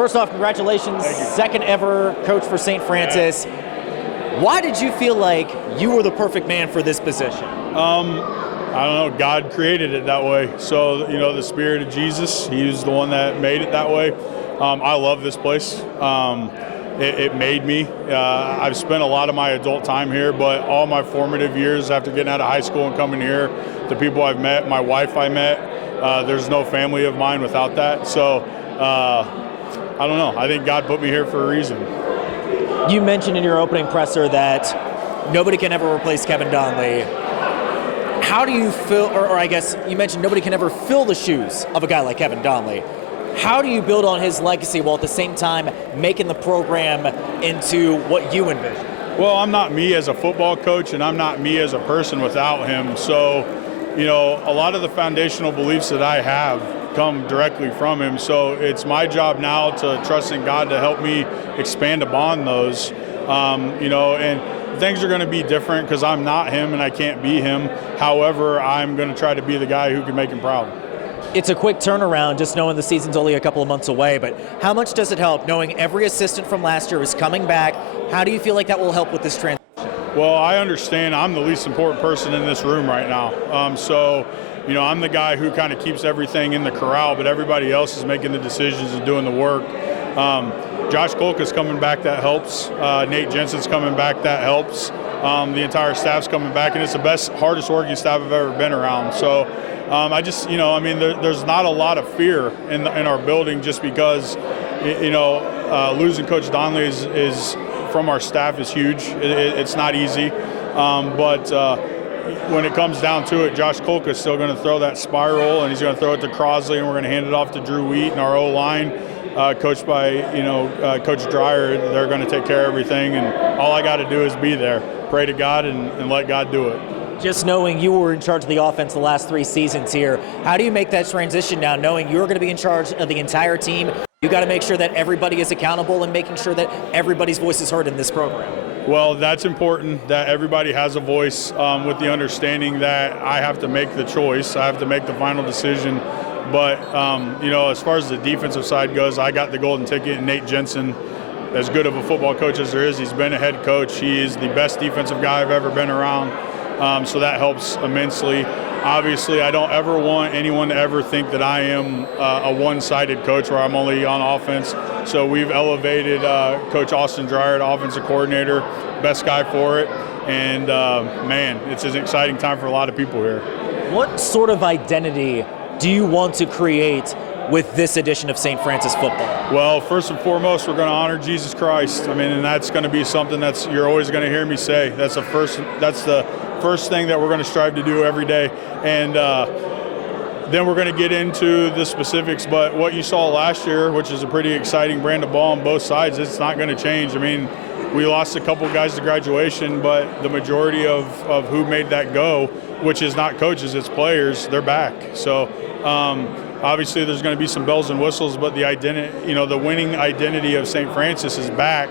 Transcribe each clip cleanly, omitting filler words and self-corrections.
First off, congratulations, second ever coach for St. Francis. Why did you feel like you were the perfect man for this position? I don't know, God created it that way. So, the Spirit of Jesus, He's the one that made it that way. I love this place. It made me. I've spent a lot of my adult time here, but all my formative years after getting out of high school and coming here, the people I've met, my wife I met, there's no family of mine without that. So, I don't know. I think God put me here for a reason. You mentioned in your opening presser that nobody can ever replace Kevin Donnelly. How do you feel, or I guess you mentioned nobody can ever fill the shoes of a guy like Kevin Donnelly. How do you build on his legacy while at the same time making the program into what you envision? Well, I'm not me as a football coach, and I'm not me as a person without him. So, a lot of the foundational beliefs that I have come directly from him. So it's my job now to trust in God to help me expand upon those, and things are going to be different because I'm not him and I can't be him. However, I'm going to try to be the guy who can make him proud. It's a quick turnaround, just knowing the season's only a couple of months away, but how much does it help knowing every assistant from last year is coming back? How do you feel like that will help with this transition? Well, I understand I'm the least important person in this room right now. I'm the guy who kind of keeps everything in the corral, but everybody else is making the decisions and doing the work. Josh Kolka's coming back, that helps. Nate Jensen's coming back, that helps. The entire staff's coming back, and it's the best, hardest working staff I've ever been around. So there's not a lot of fear in our building just because, losing Coach Donnelly is from our staff is huge. It's not easy, but when it comes down to it, Josh Kolka is still going to throw that spiral, and he's going to throw it to Crosley, and we're going to hand it off to Drew Wheat and our O-line, coached by Coach Dreyer. They're going to take care of everything, and all I got to do is be there, pray to God, and let God do it. Just knowing you were in charge of the offense the last 3 seasons here, how do you make that transition now, knowing you're going to be in charge of the entire team? You got to make sure that everybody is accountable and making sure that everybody's voice is heard in this program. Well, that's important that everybody has a voice, with the understanding that I have to make the choice. I have to make the final decision. But, as far as the defensive side goes, I got the golden ticket, and Nate Jensen, as good of a football coach as there is, he's been a head coach. He is the best defensive guy I've ever been around. So that helps immensely. Obviously, I don't ever want anyone to ever think that I am a one-sided coach where I'm only on offense. So we've elevated Coach Austin Dreyer to offensive coordinator, best guy for it. And, it's an exciting time for a lot of people here. What sort of identity do you want to create with this edition of St. Francis football? Well, first and foremost, we're going to honor Jesus Christ. And that's going to be something you're always going to hear me say. That's the first thing that we're going to strive to do every day. And then we're going to get into the specifics. But what you saw last year, which is a pretty exciting brand of ball on both sides, it's not going to change. We lost a couple guys to graduation, but the majority of who made that go, which is not coaches, it's players, they're back. So obviously there's going to be some bells and whistles, but the identity, the winning identity of St. Francis is back,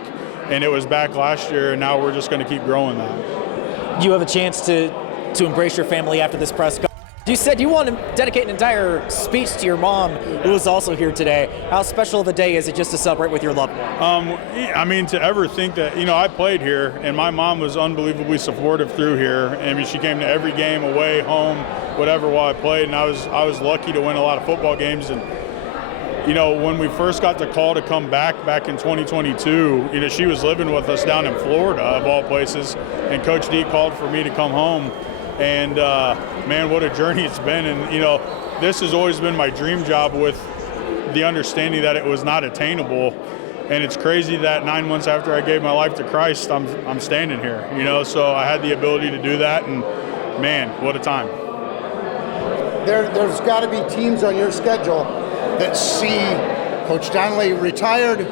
and it was back last year, and now we're just going to keep growing that. You have a chance to embrace your family after this press conference. You said you want to dedicate an entire speech to your mom, who is also here today. How special of a day is it just to celebrate with your loved one? To ever think that, I played here, and my mom was unbelievably supportive through here. She came to every game, away, home, whatever, while I played, and I was lucky to win a lot of football games. And when we first got the call to come back in 2022, she was living with us down in Florida, of all places, and Coach D called for me to come home. And, what a journey it's been. And, this has always been my dream job, with the understanding that it was not attainable. And it's crazy that 9 months after I gave my life to Christ, I'm standing here, So I had the ability to do that, and, what a time. There's got to be teams on your schedule that see Coach Donnelly retired.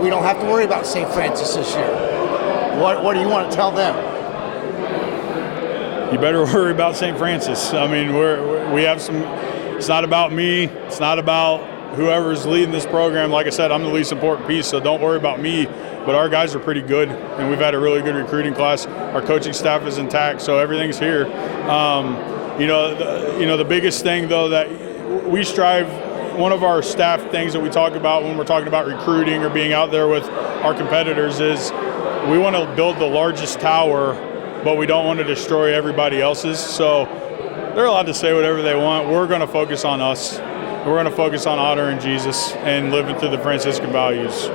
We don't have to worry about St. Francis this year. What do you want to tell them? You better worry about St. Francis. We have some. It's not about me. It's not about whoever's leading this program. Like I said, I'm the least important piece, so don't worry about me. But our guys are pretty good, and we've had a really good recruiting class. Our coaching staff is intact, so everything's here. The biggest thing though that we strive one of our staff things that we talk about when we're talking about recruiting or being out there with our competitors is we want to build the largest tower, but we don't want to destroy everybody else's. So they're allowed to say whatever they want. We're going to focus on us. We're going to focus on honoring Jesus and living through the Franciscan values.